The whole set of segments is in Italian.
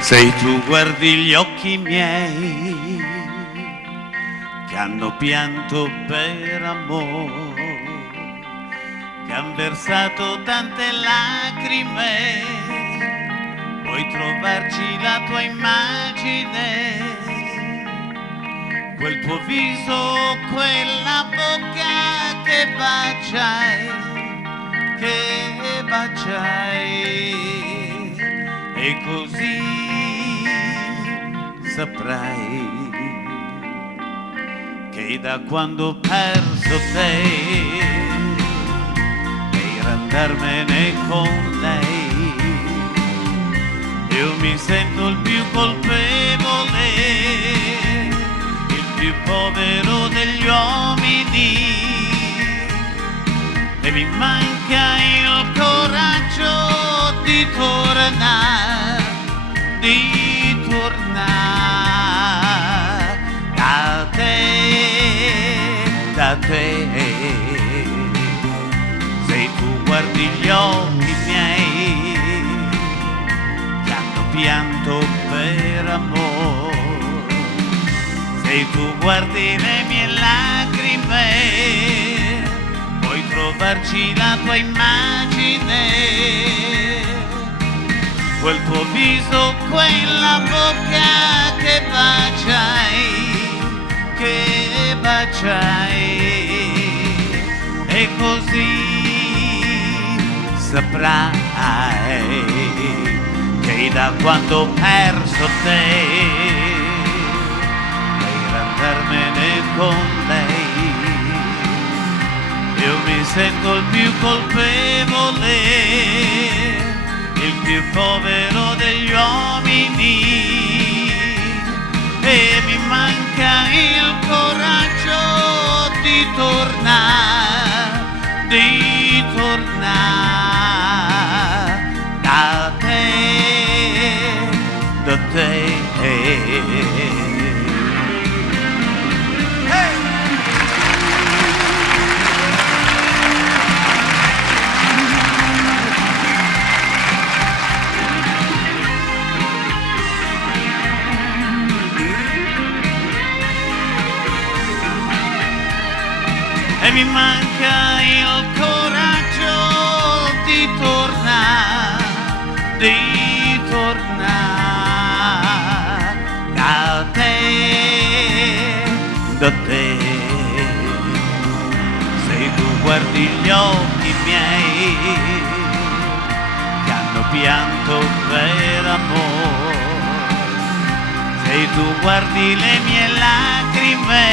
Se tu guardi gli occhi miei che hanno pianto per amore, che han versato tante lacrime, puoi trovarci la tua immagine, quel tuo viso, quella bocca che baciai, e così saprai che da quando ho perso te per andarmene con lei io mi sento il più colpevole, il più povero degli uomini, e mi manca il coraggio di tornare da te. Se tu guardi gli occhi miei che hanno pianto per amore, se tu guardi le mie lacrime, puoi trovarci la tua immagine, quel tuo viso, quella bocca che baciai, e così saprai che da quando ho perso te per andarmene con lei io mi sento il più colpevole, il più povero degli uomini, e mi manca il coraggio di tornare da te. E mi manca il coraggio di tornare da te. Se tu guardi gli occhi miei che hanno pianto per amore, se tu guardi le mie lacrime,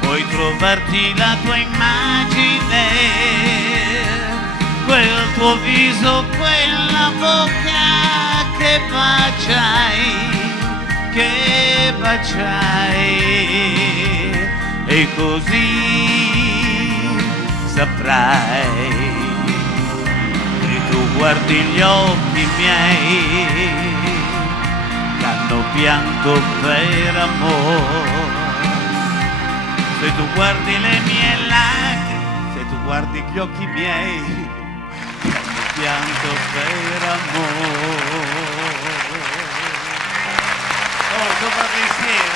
puoi trovarti la tua immagine, quel tuo viso, quella bocca che baciai, e così saprai che tu guardi gli occhi miei che hanno pianto per amore. Se tu guardi le mie lacrime, se tu guardi gli occhi miei, che hanno pianto per amore. Oh, come insieme.